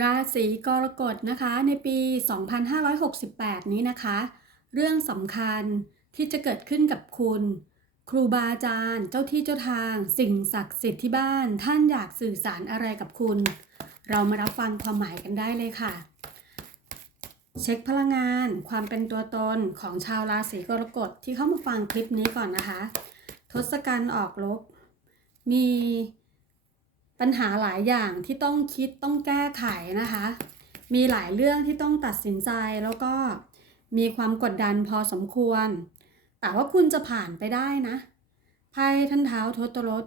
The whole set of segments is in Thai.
ราศีกรกฎนะคะในปี 2568 นี้นะคะ เรื่องสำคัญที่จะเกิดขึ้นกับคุณ ครูบาอาจารย์ เจ้าที่เจ้าทาง สิ่งศักดิ์สิทธิ์ที่บ้าน ท่านอยากสื่อสารอะไรกับคุณ เรามารับฟังความหมายกันได้เลยค่ะ เช็คพลังงาน ความเป็นตัวตนของชาวราศีกรกฎที่เข้ามาฟังคลิปนี้ก่อนนะคะ ทศกัณฐ์ออกลบ มี ปัญหาหลายอย่างที่ต้องคิดต้องแก้ไขนะคะ มีหลายเรื่องที่ต้องตัดสินใจแล้วก็มีความกดดันพอสมควร แต่ว่าคุณจะผ่านไปได้นะไพ่ท่านเท้าทศรถ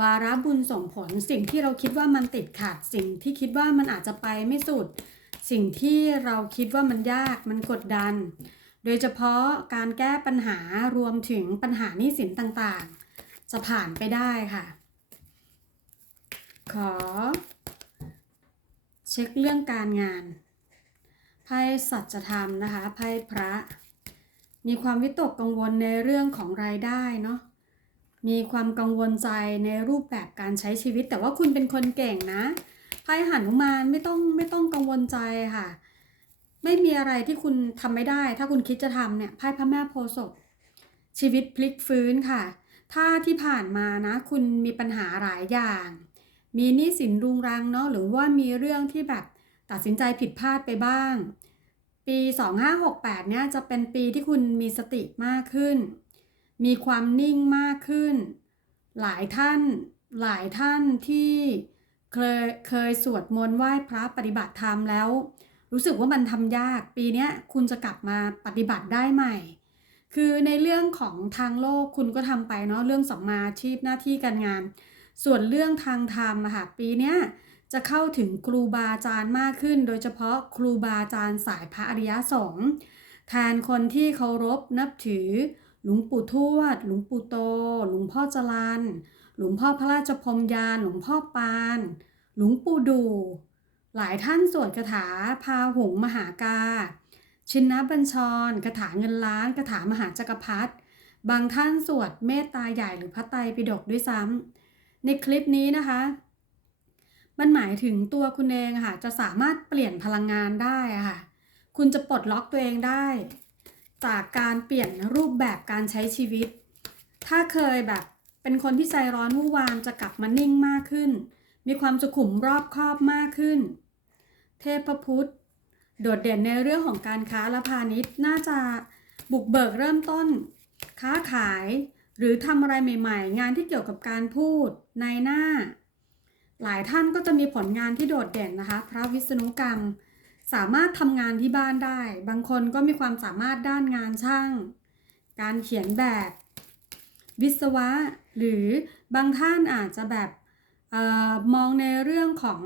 วาระบุญส่งผลสิ่งที่เราคิดว่ามันติดขัด สิ่งที่คิดว่ามันอาจจะไปไม่สุด สิ่งที่เราคิดว่ามันยากมันกดดัน โดยเฉพาะการแก้ปัญหารวมถึงปัญหาหนี้สินต่างๆ จะผ่านไปได้ค่ะ ขอ เช็คเรื่องการงาน ไพ่สัจธรรมนะคะ ไพ่พระ มีความวิตกกังวลในเรื่องของรายได้เนาะ มีความกังวลใจในรูปแบบการใช้ชีวิต แต่ว่าคุณเป็นคนเก่งนะ ไพ่หันุมานไม่ต้องไม่ต้องกังวลใจค่ะ ไม่มีอะไรที่คุณทำไม่ได้ ถ้าคุณคิดจะทำเนี่ย ไพ่พระแม่โพศพชีวิตพลิกฟื้นค่ะ ถ้าที่ผ่านมานะ คุณมีปัญหาหลายอย่าง มีหนี้สินรุงรังเนาะหรือว่ามีเรื่องที่แบบตัดสินใจผิดพลาดไปบ้าง ปี 2568 เนี่ยจะเป็นปีที่คุณมีสติมากขึ้น มีความนิ่งมากขึ้น หลายท่านหลายท่านที่เคยเคยสวดมนต์ไหว้พระปฏิบัติธรรมแล้ว รู้สึกว่ามันทำยาก ปีเนี้ยคุณจะกลับมาปฏิบัติได้ใหม่ คือในเรื่องของทางโลกคุณก็ทำไปเนาะเรื่องสัมมาชีพหน้าที่การงาน ส่วนเรื่องทางธรรมอะค่ะปีเนี้ยจะเข้าถึงครูบาอาจารย์มากขึ้น โดยเฉพาะครูบาอาจารย์สายพระอริยสงฆ์แทนคนที่เคารพนับถือ หลวงปู่ทวด หลวงปู่โต หลวงพ่อจรันหลวงพ่อพระราชพรมยาน หลวงพ่อปาน หลวงปู่ดู หลายท่านสวดคาถาพาหงส์มหากา ชินนบัญชรคาถาเงินล้านคาถามหาจักรพรรดิบางท่านสวดเมตตาใหญ่หรือพระไตรปิฎกด้วยซ้ำ ในคลิปนี้นะคะ มันหมายถึงตัวคุณเองค่ะ จะสามารถเปลี่ยนพลังงานได้ค่ะ คุณจะปลดล็อกตัวเองได้ จากการเปลี่ยนรูปแบบการใช้ชีวิต ถ้าเคยแบบเป็นคนที่ใจร้อนวู่วามจะกลับมานิ่งมากขึ้น มีความสุขุมรอบคอบมากขึ้น เทพพุทธโดดเด่นในเรื่องของการค้าและพาณิชย์น่าจะบุกเบิกเริ่มต้น ค้าขาย หรือทำอะไรใหม่ๆ งานที่เกี่ยวกับการพูดในหน้า หลายท่านก็จะมีผลงานที่โดดเด่นนะคะ พระวิษณุกรรม สามารถทำงานที่บ้านได้ บางคนก็มีความสามารถด้านงานช่าง การเขียนแบบ วิศวะ หรือบางท่านอาจจะแบบออมองในเรื่องของ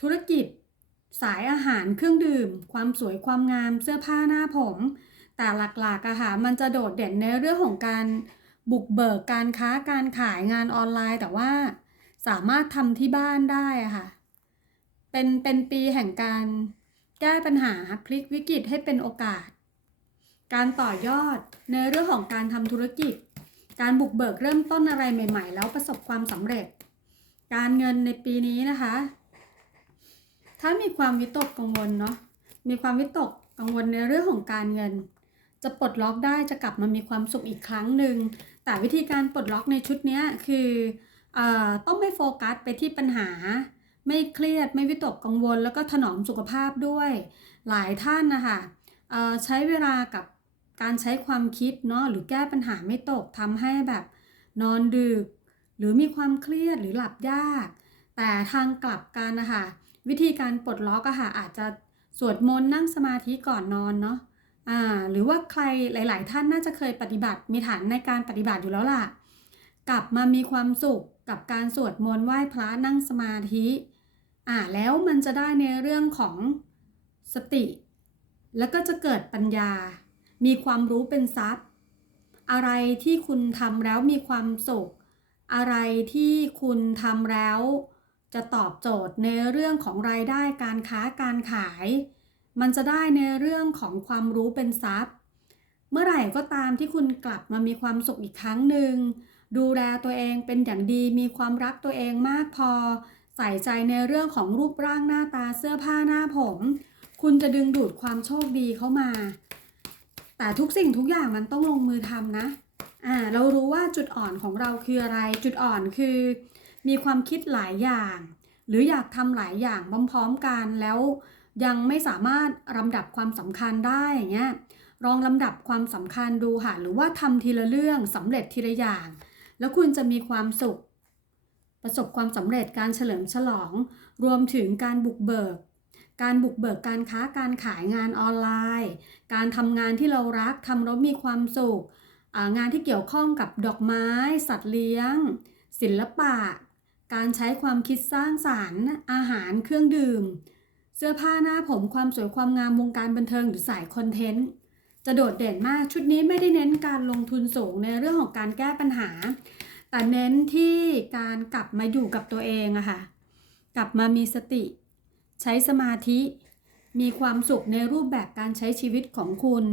ธุรกิจ สายอาหารเครื่องดื่ม ความสวยความงามเสื้อผ้าหน้าผม แต่หลักๆอะค่ะมันจะโดดเด่นในเรื่องของการ บุกเบิกการค้าการขายงานออนไลน์ แต่ว่าสามารถทำที่บ้านได้ค่ะ เป็นเป็นปีแห่งการแก้ปัญหาพลิกวิกฤตให้เป็นโอกาส การต่อยอดในเรื่องของการทำธุรกิจ การบุกเบิกเริ่มต้นอะไรใหม่ ๆ แล้วประสบความสำเร็จ การเงินในปีนี้นะคะ ถ้ามีความวิตกกังวลเนาะมีความวิตกกังวลในเรื่องของการเงิน จะปลดล็อกได้จะกลับมามีความสุขอีกครั้งหนึ่ง แต่วิธีการปลดล็อกในชุดนี้คืออต้องไม่โฟกัสไปที่ปัญหา ไม่เครียดไม่วิตกกังวล แล้วก็ถนอมสุขภาพด้วย หลายท่านนะคะใช้เวลากับการใช้ความคิดเนาะหรือแก้ปัญหาไม่ตกทำให้แบบนอนดึก หรือมีความเครียดหรือหลับยาก แต่ทางกลับกันนะคะวิธีการปลดล็อกอะค่ะอาจจะสวดมนต์นั่งสมาธิก่อนนอนเนาะ หรือว่าใครหลาย ๆ ท่านน่าจะเคยปฏิบัติมีฐานในการปฏิบัติอยู่แล้วล่ะ กลับมามีความสุขกับการสวดมนต์ไหว้พระนั่งสมาธิอ่าแล้วมันจะได้ในเรื่องของสติ แล้วก็จะเกิดปัญญา มีความรู้เป็นทรัพย์ อะไรที่คุณทำแล้วมีความสุข อะไรที่คุณทำแล้ว จะตอบโจทย์ในเรื่องของรายได้การค้าการขาย มันจะได้ในเรื่องของความรู้เป็นทรัพย์ เมื่อไหร่ก็ตามที่คุณกลับมามีความสุขอีกครั้งหนึ่ง ดูแลตัวเองเป็นอย่างดี มีความรักตัวเองมากพอ ใส่ใจในเรื่องของรูปร่างหน้าตาเสื้อผ้าหน้าผม คุณจะดึงดูดความโชคดีเข้ามา แต่ทุกสิ่งทุกอย่างมันต้องลงมือทำนะอ่าเรารู้ว่าจุดอ่อนของเราคืออะไร จุดอ่อนคือ มีความคิดหลายอย่าง หรืออยากทำหลายอย่างพร้อมๆกันแล้ว ยังไม่สามารถลำดับความสำคัญได้อย่างเงี้ยลองลำดับความสำคัญดูค่ะหรือว่าทำทีละเรื่องสำเร็จทีละอย่าง แล้วคุณจะมีความสุข ประสบความสำเร็จการเฉลิมฉลอง รวมถึงการบุกเบิก การบุกเบิกการค้าการขายงานออนไลน์ การทำงานที่เรารักทำแล้วมีความสุขงานที่เกี่ยวข้องกับดอกไม้ สัตว์เลี้ยง ศิลปะ การใช้ความคิดสร้างสารรค์ อาหารเครื่องดื่ม สื้อผ้าหน้าผมความสวยความงามวงการบันเทิงหรือสายคอนเทนต์จะโดดเด่นมากชุดนี้ไม่ได้เน้นการลงทุนสูงในเรื่องของการแก้ปัญหา แต่เน้นที่การกลับมาอยู่กับตัวเองอะค่ะ กลับมามีสติ ใช้สมาธิ มีความสุขในรูปแบบการใช้ชีวิตของคุณ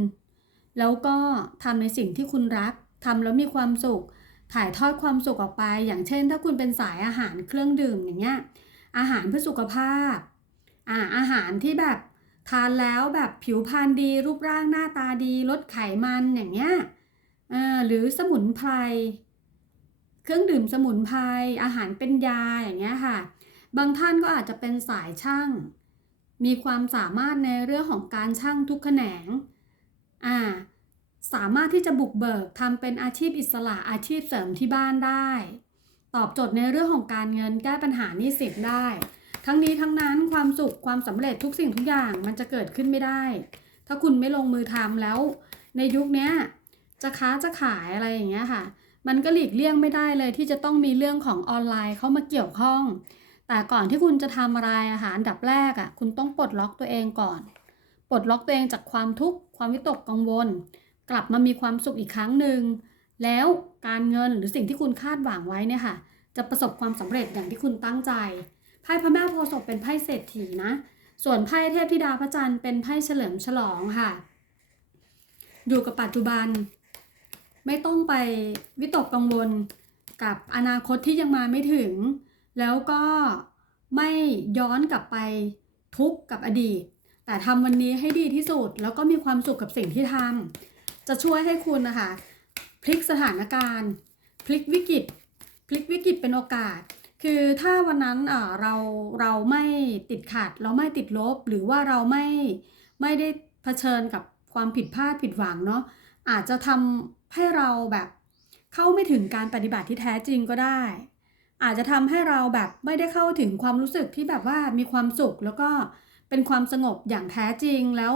แล้วก็ทำในสิ่งที่คุณรักทำแล้วมีความสุข ถ่ายทอดความสุขออกไป อย่างเช่น ถ้าคุณเป็นสายอาหารเครื่องดื่มอย่างเงี้ยอาหารเพื่อสุขภาพ อ่าอาหารที่แบบทานแล้วแบบผิวพรรณดีรูปร่างหน้าตาดี ลดไขมันอย่างเงี้ยอ่าหรือสมุนไพรเครื่องดื่มสมุนไพรอาหารเป็นยาอย่างเงี้ยค่ะ บางท่านก็อาจจะเป็นสายช่าง มีความสามารถในเรื่องของการช่างทุกแขนงอ่าสามารถที่จะบุกเบิกทำเป็นอาชีพอิสระอาชีพเสริมที่บ้านได้ ตอบโจทย์ในเรื่องของการเงินแก้ปัญหาหนี้สินได้ ทั้งนี้ทั้งนั้นความสุขความสำเร็จทุกสิ่งทุกอย่างมันจะเกิดขึ้นไม่ได้ ถ้าคุณไม่ลงมือทำแล้ว ในยุคนี้จะค้าจะขายอะไรอย่างเงี้ยค่ะ มันก็หลีกเลี่ยงไม่ได้เลยที่จะต้องมีเรื่องของออนไลน์เข้ามาเกี่ยวข้อง แต่ก่อนที่คุณจะทำอะไรอาหารดับแรกอะคุณต้องปลดล็อกตัวเองก่อนปลดล็อกตัวเองจากความทุกข์ความวิตกกังวล กลับมามีความสุขอีกครั้งหนึ่งแล้วการเงินหรือสิ่งที่คุณคาดหวังไว้เนี่ยค่ะ จะประสบความสำเร็จอย่างที่คุณตั้งใจ พ่พระแม่โพธิ์ศพเป็นไพ่เศรษฐีนะ ส่วนไพ่เทพธิดาพระจันทร์เป็นไพ่เฉลิมฉลองค่ะ อยู่กับปัจจุบัน ไม่ต้องไปวิตกกังวลกับอนาคตที่ยังมาไม่ถึง แล้วก็ไม่ย้อนกลับไปทุกข์กับอดีต แต่ทำวันนี้ให้ดีที่สุด แล้วก็มีความสุขกับสิ่งที่ทำจะช่วยให้คุณนะคะ พลิกสถานการณ์ พลิกวิกฤต พลิกวิกฤตเป็นโอกาส คือถ้าวันนั้นเราเราไม่ติดขัด เราไม่ติดลบ หรือว่าเราไม่ไม่ได้เผชิญกับความผิดพลาดผิดหวังเนาะอาจจะทำให้เราแบบเข้าไม่ถึงการปฏิบัติที่แท้จริงก็ได้ อาจจะทำให้เราแบบไม่ได้เข้าถึงความรู้สึกที่แบบว่ามีความสุขแล้วก็เป็นความสงบอย่างแท้จริงแล้ว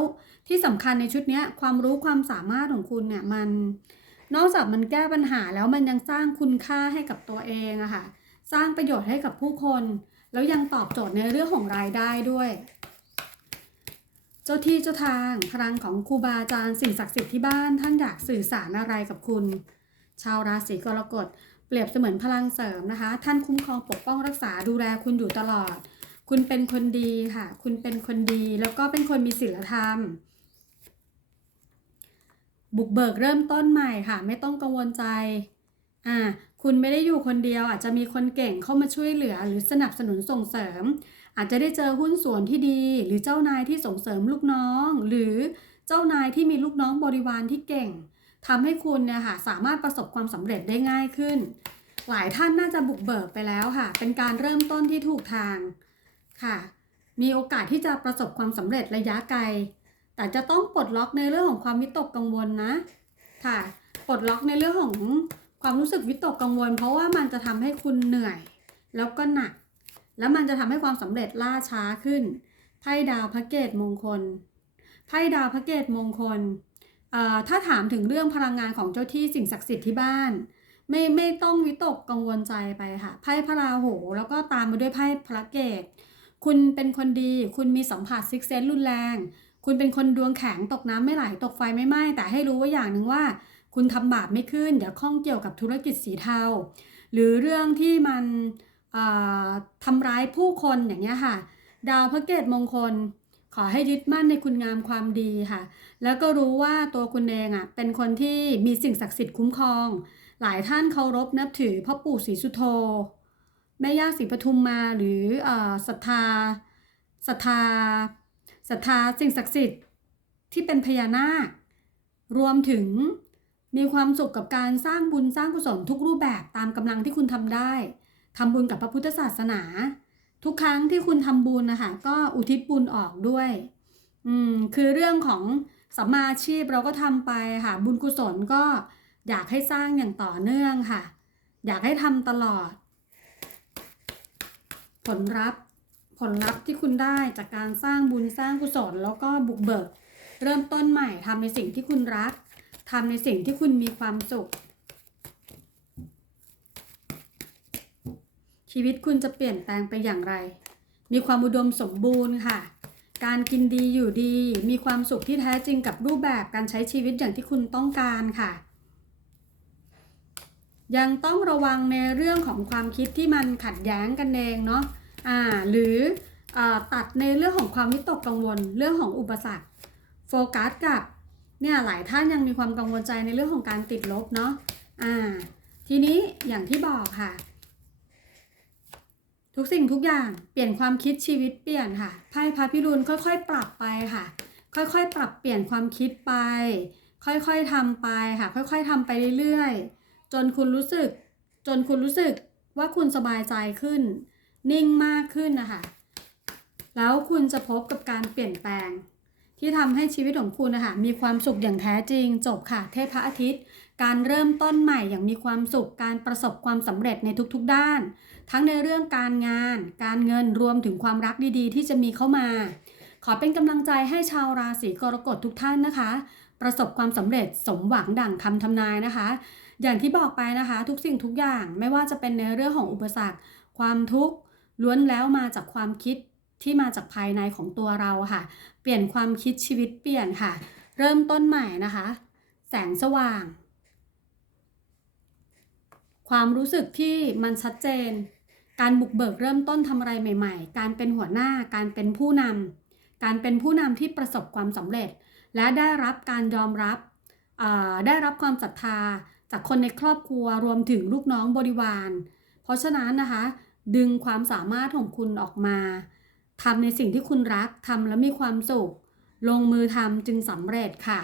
ที่สำคัญในชุดนี้ความรู้ความสามารถของคุณเนี่ยมันนอกจากมันแก้ปัญหาแล้วมันยังสร้างคุณค่าให้กับตัวเองอะค่ะ สร้างประโยชน์ให้กับผู้คน แล้วยังตอบโจทย์ในเรื่องของรายได้ด้วย เจ้าที่เจ้าทางพลังของครูบาอาจารย์สิ่งศักดิ์สิทธิ์ที่บ้านท่านอยากสื่อสารอะไรกับคุณ ชาวราศีกรกฎเปรียบเสมือนพลังเสริมนะคะ ท่านคุ้มครองปกป้องรักษาดูแลคุณอยู่ตลอด คุณเป็นคนดีค่ะ คุณเป็นคนดีแล้วก็เป็นคนมีศีลธรรม บุกเบิกเริ่มต้นใหม่ค่ะ ไม่ต้องกังวลใจอ่า คุณไม่ได้อยู่คนเดียว อาจจะมีคนเก่งเข้ามาช่วยเหลือ หรือสนับสนุนส่งเสริม อาจจะได้เจอหุ้นส่วนที่ดี หรือเจ้านายที่ส่งเสริมลูกน้อง หรือเจ้านายที่มีลูกน้องบริวารที่เก่งทำให้คุณเนี่ยค่ะสามารถประสบความสำเร็จได้ง่ายขึ้น หลายท่านน่าจะบุกเบิกไปแล้วค่ะ เป็นการเริ่มต้นที่ถูกทางค่ะ มีโอกาสที่จะประสบความสำเร็จระยะไกล แต่จะต้องปลดล็อกในเรื่องของความวิตกกังวลนะค่ะปลดล็อกในเรื่องของ ความรู้สึกวิตกกังวล เพราะว่ามันจะทำให้คุณเหนื่อย แล้วก็หนัก แล้วมันจะทำให้ความสำเร็จล่าช้าขึ้น ไพ่ดาวพระเกตมงคล ไพ่ดาวพระเกตมงคล ถ้าถามถึงเรื่องพลังงานของเจ้าที่สิ่งศักดิ์สิทธิ์ที่บ้าน ไม่ไม่ต้องวิตกกังวลใจไปค่ะ ไพ่พระราหูแล้วก็ตามมาด้วยไพ่พระเกต คุณเป็นคนดี คุณมีสัมผัสซิกเซนรุนแรง คุณเป็นคนดวงแข็งตกน้ำไม่ไหลตกไฟไม่ไหม้แต่ให้รู้ว่าอย่างหนึ่งว่า คุณทำบาปไม่ขึ้น อย่าข้องเกี่ยวกับธุรกิจสีเทา หรือเรื่องที่มันทำร้ายผู้คนอย่างเงี้ยค่ะ ดาวพระเกตมงคล ขอให้ยึดมั่นในคุณงามความดีค่ะ แล้วก็รู้ว่าตัวคุณเองอะเป็นคนที่มีสิ่งศักดิ์สิทธิ์คุ้มครอง หลายท่านเคารพนับถือพ่อปู่ศรีสุโธแม่ย่าศรีปทุมมาหรือศรัทธาศรัทธาศรัทธาสิ่งศักดิ์สิทธิ์ที่เป็นพญานาค รวมถึง มีความสุขกับการสร้างบุญสร้างกุศลทุกรูปแบบตามกำลังที่คุณทำได้ทำบุญกับพระพุทธศาสนา ทุกครั้งที่คุณทำบุญนะคะก็อุทิศบุญออกด้วย อืมคือเรื่องของสัมมาชีพเราก็ทำไปค่ะ บุญกุศลก็อยากให้สร้างอย่างต่อเนื่องค่ะ อยากให้ทำตลอด ผลลัพธ์ผลลัพธ์ที่คุณได้จากการสร้างบุญสร้างกุศล แล้วก็บุกเบิก เริ่มต้นใหม่ทำในสิ่งที่คุณรัก ทำในสิ่งที่คุณมีความสุข ชีวิตคุณจะเปลี่ยนแปลงไปอย่างไร มีความอุดมสมบูรณ์ค่ะ การกินดีอยู่ดี มีความสุขที่แท้จริงกับรูปแบบการใช้ชีวิตอย่างที่คุณต้องการค่ะ ยังต้องระวังในเรื่องของความคิดที่มันขัดแย้งกันเองเนาะอ่าหรืออตัดในเรื่องของความวิตกกังวล เรื่องของอุปสรรค โฟกัสกับ เนี่ยหลายท่านยังมีความกังวลใจในเรื่องของการติดลบเนาะอ่าทีนี้อย่างที่บอกค่ะ ทุกสิ่งทุกอย่างเปลี่ยนความคิดชีวิตเปลี่ยนค่ะไพ่พระพิรุณค่อยๆ ปรับไปค่ะ ค่อยๆ ปรับเปลี่ยนความคิดไป ค่อยๆทำไปค่ะ ค่อยๆทำไปเรื่อยๆ จนคุณรู้สึก จนคุณรู้สึกว่าคุณสบายใจขึ้น นิ่งมากขึ้นนะคะแล้วคุณจะพบกับการเปลี่ยนแปลง ที่ทำให้ชีวิตของคุณนะคะมีความสุขอย่างแท้จริง จบค่ะ เทพพระอาทิตย์ การเริ่มต้นใหม่อย่างมีความสุข การประสบความสำเร็จในทุกๆด้าน ทั้งในเรื่องการงาน การเงินรวมถึงความรักดีๆ ที่จะมีเข้ามา ขอเป็นกำลังใจให้ชาวราศีกรกฎทุกท่านนะคะ ประสบความสำเร็จสมหวังดั่งคำทำนายนะคะ อย่างที่บอกไปนะคะ ทุกสิ่งทุกอย่างไม่ว่าจะเป็นในเรื่องของอุปสรรค ความทุกข์ล้วนแล้วมาจากความคิด ที่มาจากภายในของตัวเราค่ะ เปลี่ยนความคิดชีวิตเปลี่ยนค่ะ เริ่มต้นใหม่นะคะ แสงสว่าง ความรู้สึกที่มันชัดเจน การบุกเบิกเริ่มต้นทำอะไรใหม่ ๆ การเป็นหัวหน้า การเป็นผู้นำการเป็นผู้นำที่ประสบความสำเร็จ และได้รับการยอมรับได้รับความศรัทธาจากคนในครอบครัวรวมถึงลูกน้องบริวาร เพราะฉะนั้นนะคะ ดึงความสามารถของคุณออกมา ทำในสิ่งที่คุณรักทำแล้วมีความสุข ลงมือทำจึงสำเร็จค่ะ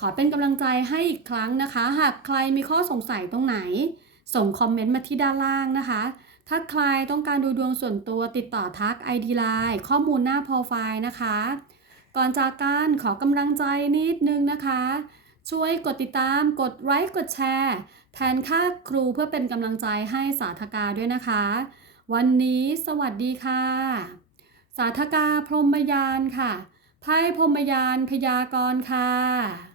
ขอเป็นกำลังใจให้อีกครั้งนะคะ หากใครมีข้อสงสัยตรงไหน ส่งคอมเมนต์มาที่ด้านล่างนะคะ ถ้าใครต้องการดูดวงส่วนตัวติดต่อทัก ID Line ข้อมูลหน้าโปรไฟล์นะคะ ก่อนจากการขอกำลังใจนิดนึงนะคะ ช่วยกดติดตาม กดไลค์กดแชร์แทนค่าครูเพื่อเป็นกำลังใจให้สาธกาด้วยนะคะ วันนี้สวัสดีค่ะ สาธกาพรหมยานค่ะไพ่พรหมยานพยากรณ์ค่ะ